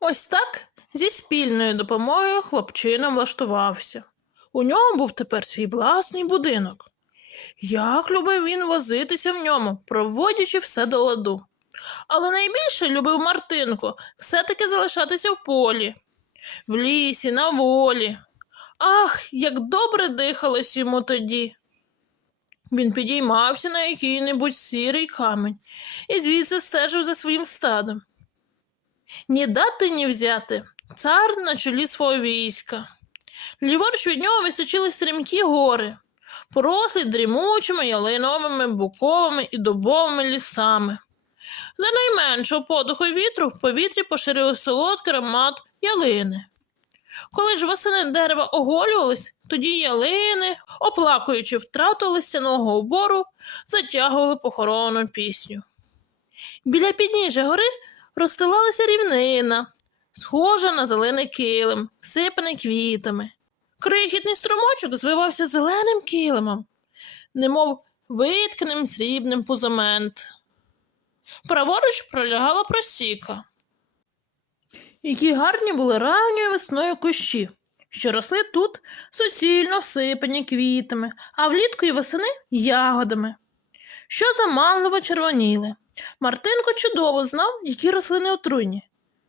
Ось так зі спільною допомогою хлопчина влаштувався. У нього був тепер свій власний будинок. Як любив він возитися в ньому, проводячи все до ладу. Але найбільше любив Мартинко все-таки залишатися в полі, в лісі, на волі. Ах, як добре дихалось йому тоді. Він підіймався на який-небудь сірий камінь і звідси стежив за своїм стадом. Ні дати, ні взяти цар на чолі свого війська. Ліворуч від нього височили стрімкі гори, порослі дрімучими ялиновими, буковими і дубовими лісами. За найменшого подуху вітру в повітрі поширив солодкий аромат ялини. Коли ж восени дерева оголювались, тоді ялини, оплакуючи втрату листяного обору, затягували похоронну пісню. Біля підніжжя гори розстилалася рівнина, схожа на зелений килим, сипаний квітами. Крихітний струмочок звивався зеленим килимом, немов витканим срібним позамент. Праворуч пролягала просіка. Які гарні були ранньою весною кущі, що росли тут суцільно всипані квітами, а влітку і восени ягодами, що заманливо червоніли. Мартинко чудово знав, які рослини отруйні.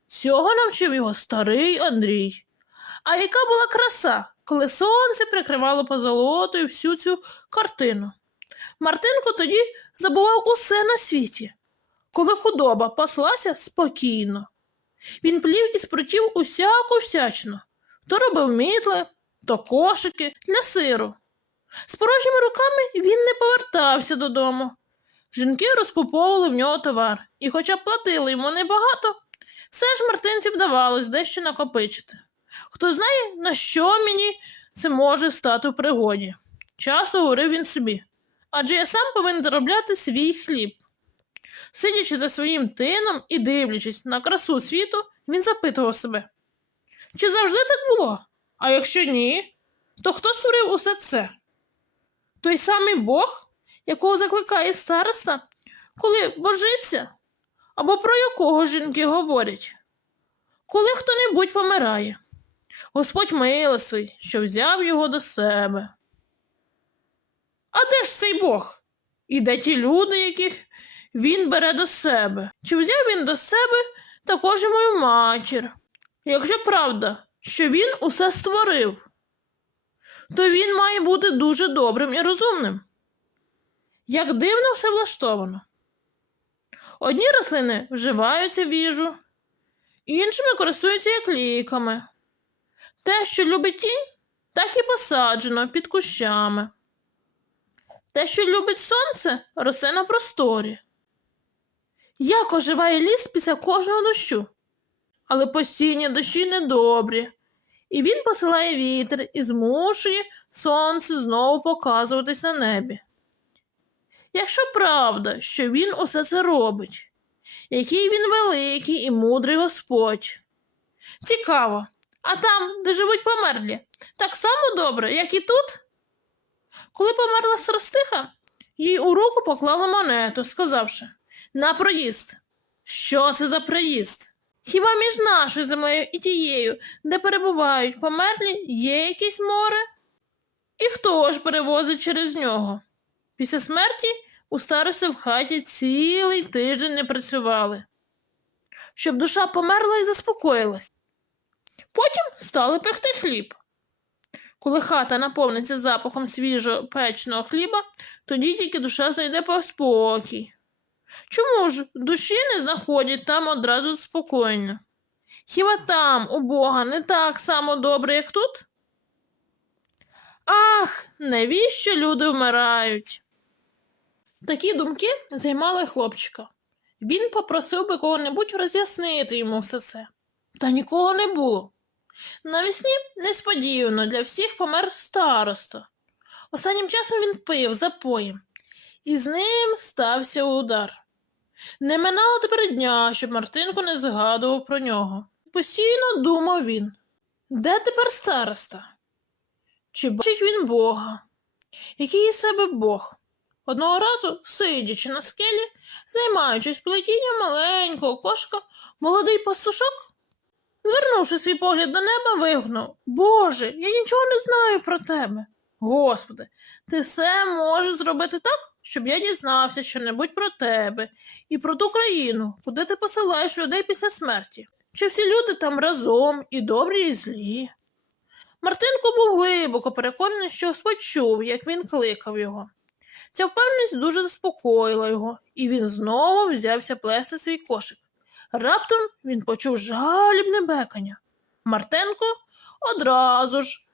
Цього навчив його старий Андрій. А яка була краса, коли сонце прикривало позолотою всю цю картину. Мартинко тоді забував усе на світі, коли худоба паслася спокійно. Він плів із прутів усяку всячину, то робив мітли, то кошики для сиру. З порожніми руками він не повертався додому. Жінки розкуповували в нього товар, і, хоча платили йому небагато, все ж мартинці вдавалось дещо накопичити. Хто знає, на що мені це може стати в пригоді. Часто говорив він собі, адже я сам повинен заробляти свій хліб. Сидячи за своїм тином і дивлячись на красу світу, він запитував себе, чи завжди так було? А якщо ні, то хто створив усе це? Той самий Бог, якого закликає староста, коли божиться, або про якого жінки говорять? Коли хто-небудь помирає, Господь милостивий, що взяв його до себе. А де ж цей Бог? І де ті люди, яких він бере до себе? Чи взяв він до себе також і мою матір? Якщо правда, що він усе створив, то він має бути дуже добрим і розумним. Як дивно все влаштовано. Одні рослини вживаються в їжу, іншими користуються як ліками. Те, що любить тінь, так і посаджено під кущами. Те, що любить сонце, росте на просторі. Як оживає ліс після кожного дощу. Але постійні дощі недобрі, і він посилає вітер і змушує сонце знову показуватись на небі. Якщо правда, що він усе це робить, який він великий і мудрий Господь. Цікаво, а там, де живуть померлі, так само добре, як і тут? Коли померла сростиха, їй у руку поклали монету, сказавши на проїзд. Що це за проїзд? Хіба між нашою землею і тією, де перебувають померлі, є якесь море? І хто ж перевозить через нього? Після смерті у старості в хаті цілий тиждень не працювали, щоб душа померла і заспокоїлась. Потім стали пекти хліб. Коли хата наповниться запахом свіжого печеного хліба, тоді тільки душа знайде спокій. Чому ж душі не знаходять там одразу заспокоєння? Хіба там у Бога не так само добре, як тут? Ах, навіщо люди вмирають? Такі думки займали хлопчика. Він попросив би кого-небудь роз'яснити йому все це. Та нікого не було. Навесні несподівано для всіх помер староста. Останнім часом він пив запоєм, і з ним стався удар. Не минало тепер дня, щоб Мартинко не згадував про нього. Постійно думав він, де тепер староста? Чи бачить він Бога? Який із себе Бог? Одного разу, сидячи на скелі, займаючись плетінням маленького кошка, молодий пастушок Звернувши свій погляд до неба, вигукнув Боже, я нічого не знаю про тебе. Господи, ти все можеш зробити так, щоб я дізнався щонебудь про тебе і про ту країну, куди ти посилаєш людей після смерті. Чи всі люди там разом і добрі, і злі? Мартинко був глибоко переконаний, що Господь чув, як він кликав його. Ця впевненість дуже заспокоїла його, і він знову взявся плести свій кошик. Раптом він почув жалібне бекання. Мартенко одразу ж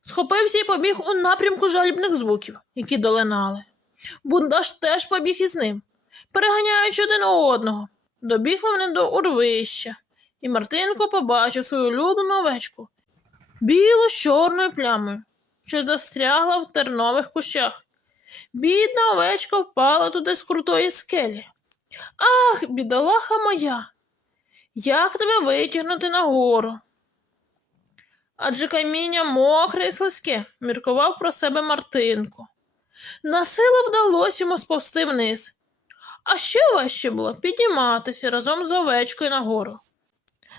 схопився і побіг у напрямку жалібних звуків, які долинали. Бундаш теж побіг із ним, переганяючи один одного. Добігли вони до урвища, і Мартинко побачив свою улюблену овечку, білу з чорною плямою, що застрягла в тернових кущах. Бідна овечка впала туди з крутої скелі. Ах, бідолаха моя, як тебе витягнути нагору? Адже каміння мокре і слизьке, міркував про себе Мартинко. Насилу вдалося йому сповзти вниз, а ще важче було підніматися разом з овечкою нагору.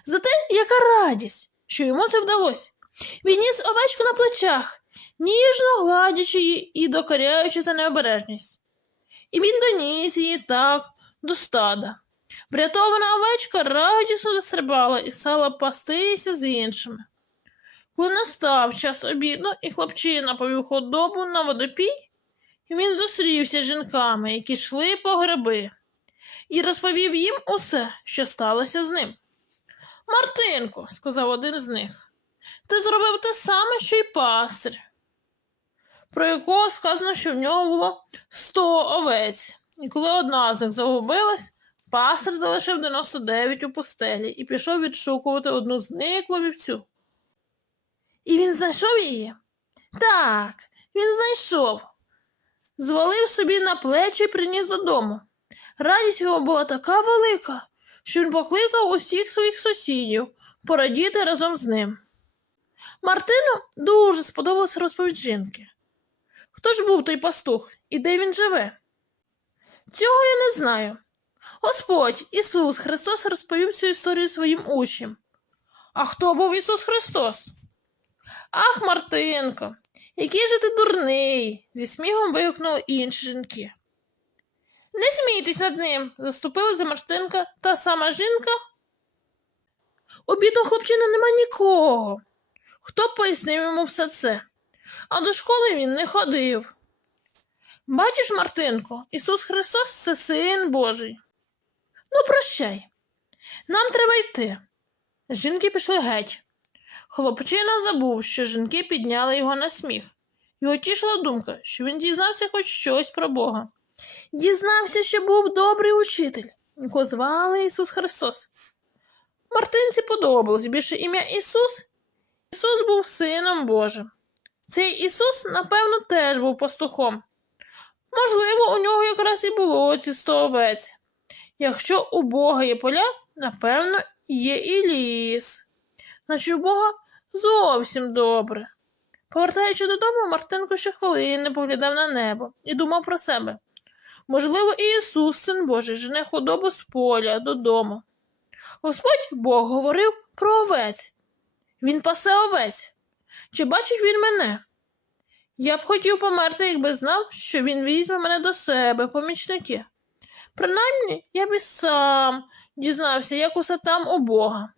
Зате яка радість, що йому це вдалося. Він ніс овечку на плечах, ніжно гладячи її і докоряючи за необережність. І він доніс її так до стада. Врятована овечка радісно застрибала і стала пастися з іншими. Коли настав час обіду, і хлопчина повів худобу на водопій, він зустрівся з жінками, які йшли по гриби, і розповів їм усе, що сталося з ним. Мартинко, сказав один з них, ти зробив те саме, що й пастир, про якого сказано, що в нього було сто овець, і коли одна з них загубилась, пастир залишив 99 у пустелі і пішов відшукувати одну зниклу вівцю. І він знайшов її? Так, він знайшов. Звалив собі на плечі і приніс додому. Радість його була така велика, що він покликав усіх своїх сусідів порадіти разом з ним. Мартину дуже сподобалася розповідь жінки. Хто ж був той пастух і де він живе? Цього я не знаю. Господь Ісус Христос розповів цю історію своїм учням. А хто був Ісус Христос? Ах, Мартинко, який же ти дурний, зі сміхом вигукнули інші жінки. Не смійтесь над ним, заступила за Мартинка та сама жінка. У бідного хлопчина нема нікого. Хто пояснив йому все це? А до школи він не ходив. Бачиш, Мартинко, Ісус Христос це син Божий. Ну, прощай. Нам треба йти. Жінки пішли геть. Хлопчина забув, що жінки підняли його на сміх. Його тішила думка, що він дізнався хоч щось про Бога. Дізнався, що був добрий учитель, якого звали Ісус Христос. Мартинці подобалось більше ім'я Ісус. Ісус був сином Божим. Цей Ісус, напевно, теж був пастухом. Можливо, у нього якраз і було ці сто овець. Якщо у Бога є поля, напевно, є і ліс. Значить, у Бога зовсім добре. Повертаючи додому, Мартинко ще хвилини поглядав на небо і думав про себе. Можливо, і Ісус, син Божий, жене худобу з поля додому. Господь Бог говорив про овець. Він пасе овець. Чи бачить він мене? Я б хотів померти, якби знав, що він візьме мене до себе, помічники. Принаймні, я б і сам дізнався, як усе там у Бога.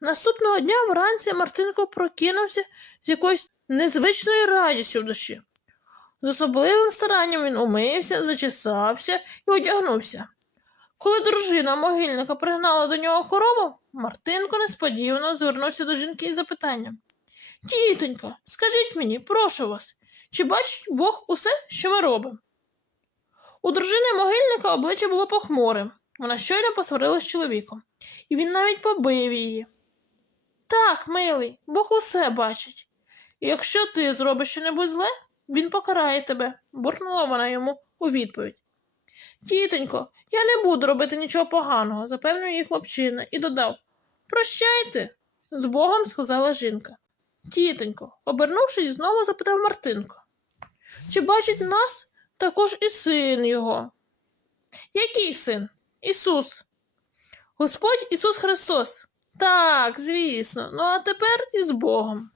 Наступного дня вранці Мартинко прокинувся з якоюсь незвичною радістю в душі. З особливим старанням він умився, зачесався і одягнувся. Коли дружина могильника пригнала до нього корову, Мартинко несподівано звернувся до жінки із запитанням. Тітонько, скажіть мені, прошу вас, чи бачить Бог усе, що ми робимо? У дружини могильника обличчя було похмурим. Вона щойно посварилась з чоловіком, і він навіть побив її. Так, милий, Бог усе бачить. І якщо ти зробиш щось зле, він покарає тебе, буркнула вона йому у відповідь. Тітонько, я не буду робити нічого поганого, запевнив її хлопчина і додав Прощайте, з Богом сказала жінка. Тітонько, обернувшись, знову запитав Мартинко. Чи бачить нас також і син його? Який син? Ісус. Господь Ісус Христос. Так, звісно. Ну а тепер із Богом.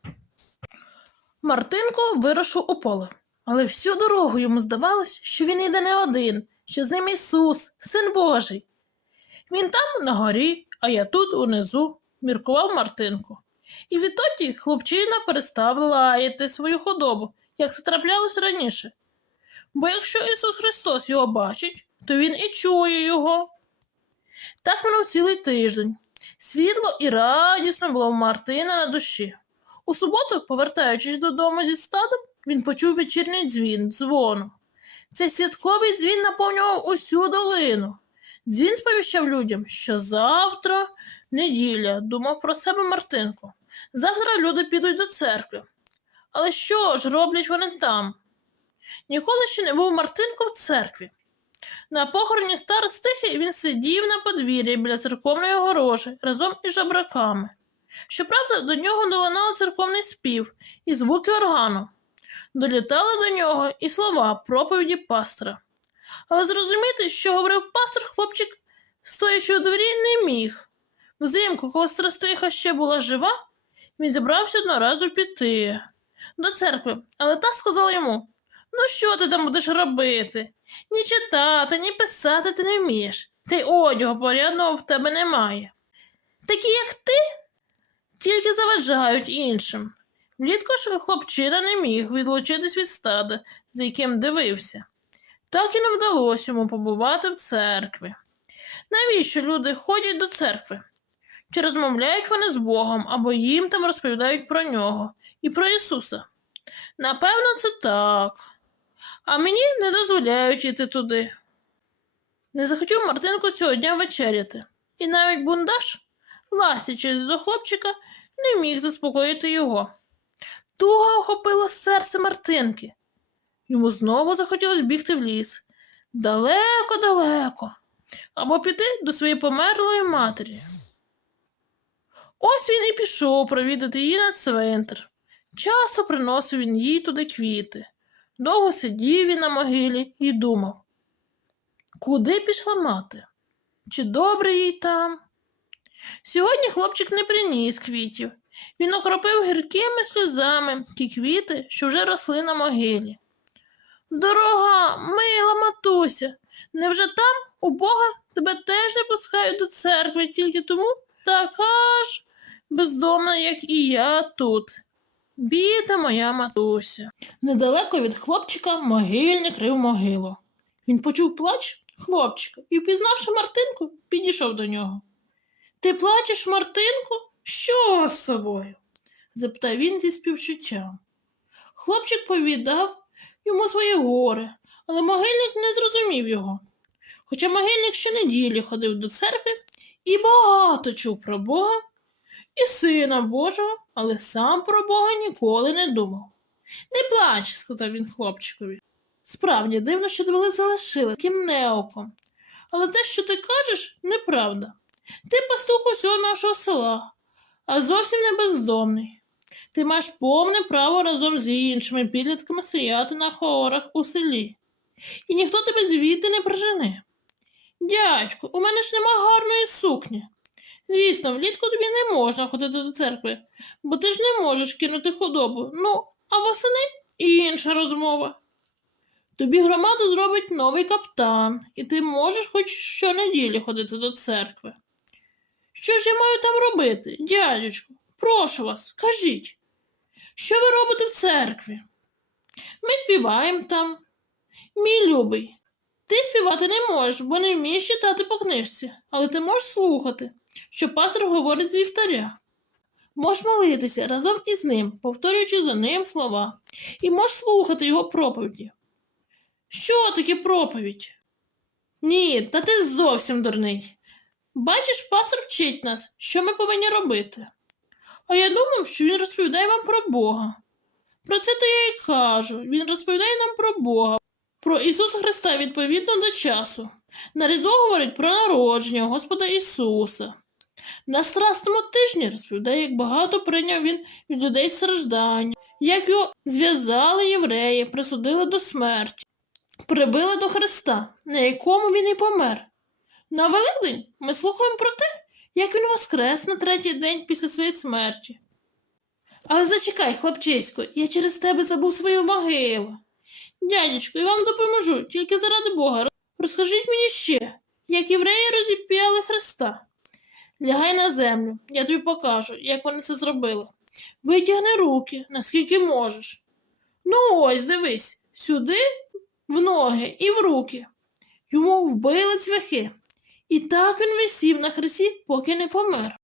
Мартинко вирушив у поле, але всю дорогу йому здавалось, що він іде не один, що з ним Ісус, Син Божий. Він там на горі, а я тут унизу, міркував Мартинко. І відтоді хлопчина перестав лаяти свою худобу, як це траплялось раніше. Бо якщо Ісус Христос його бачить, то Він і чує його. Так минув цілий тиждень. Світло і радісно було в Мартина на душі. У суботу, повертаючись додому зі стадом, він почув вечірній дзвін, дзвону. Цей святковий дзвін наповнював усю долину. Дзвін сповіщав людям, що завтра неділя, думав про себе Мартинко. Завтра люди підуть до церкви. Але що ж роблять вони там? Ніколи ще не був Мартинко в церкві. На похороні старостихи він сидів на подвір'ї біля церковної огорожі разом із жабраками. Щоправда, до нього долинав церковний спів і звуки органу. Долітали до нього і слова проповіді пастора. Але зрозуміти, що говорив пастор, хлопчик, стоячи у дворі, не міг. Взимку, коли старостиха ще була жива, він зібрався одноразу піти до церкви, але та сказала йому: Ну, що ти там будеш робити? Ні читати, ні писати ти не вмієш, та й одягу порядного в тебе немає. Такі, як ти, тільки заважають іншим. Влітку ж хлопчина не міг відлучитись від стада, за яким дивився. Так і не вдалося йому побувати в церкві. Навіщо люди ходять до церкви? Чи розмовляють вони з Богом, або їм там розповідають про нього і про Ісуса? Напевно, це так. А мені не дозволяють іти туди. Не захотів Мартинко цього дня вечеряти, і навіть бундаш, ласячись до хлопчика, не міг заспокоїти його. Туга охопила серце Мартинки. Йому знову захотілося бігти в ліс. Далеко-далеко, або піти до своєї померлої матері. Ось він і пішов провідати її на цвинтар. Часто приносив він їй туди квіти. Довго сидів він на могилі і думав, куди пішла мати? Чи добре їй там? Сьогодні хлопчик не приніс квітів. Він окропив гіркими сльозами ті квіти, що вже росли на могилі. Дорога, мила матуся, невже там у Бога тебе теж не пускають до церкви тільки тому така ж бездомна, як і я тут. Біда моя матуся. Недалеко від хлопчика могильник рив могилу. Він почув плач хлопчика і, впізнавши Мартинку, підійшов до нього. Ти плачеш, Мартинку? Що з тобою? запитав він зі співчуттям. Хлопчик повідав йому своє горе, але могильник не зрозумів його. Хоча могильник щонеділі ходив до церкви і багато чув про Бога і Сина Божого, але сам про Бога ніколи не думав. Не плач, сказав він хлопчикові. Справді дивно, що тебе залишили таким неоком. Але те, що ти кажеш, неправда. Ти пастух усього нашого села, а зовсім не бездомний. Ти маєш повне право разом з іншими підлітками стояти на хорах у селі, і ніхто тебе звідти не прижене. Дядьку, у мене ж нема гарної сукні. Звісно, влітку тобі не можна ходити до церкви, бо ти ж не можеш кинути худобу. Ну, а восени інша розмова. Тобі громаду зробить новий каптан, і ти можеш хоч щонеділі ходити до церкви. Що ж я маю там робити, дядючку? Прошу вас, кажіть, що ви робите в церкві? Ми співаємо там. Мій любий, ти співати не можеш, бо не вмієш читати по книжці, але ти можеш слухати, що пастор говорить з вівтаря. Можеш молитися разом із ним, повторюючи за ним слова, і можеш слухати його проповіді. Що таке проповідь? Ні, та ти зовсім дурний. Бачиш, пастор вчить нас, що ми повинні робити. А я думав, що він розповідає вам про Бога. Про це то я й кажу. Він розповідає нам про Бога, про Ісуса Христа відповідно до часу. На Різдво говорить про народження Господа Ісуса. На страстному тижні розповідає, як багато прийняв він від людей страждання, як його зв'язали євреї, присудили до смерті, прибили до Христа, на якому він і помер. На Великдень ми слухаємо про те, як він воскрес на третій день після своєї смерті. Але зачекай, хлопчисько, я через тебе забув свою могилу. Дядечко, я вам допоможу, тільки заради Бога. Розкажіть мені ще, як євреї розіп'яли Христа. Лягай на землю, я тобі покажу, як вони це зробили. Витягни руки, наскільки можеш. Ну ось, дивись, сюди, в ноги і в руки. Йому вбили цвяхи. І так він висів на хресті, поки не помер.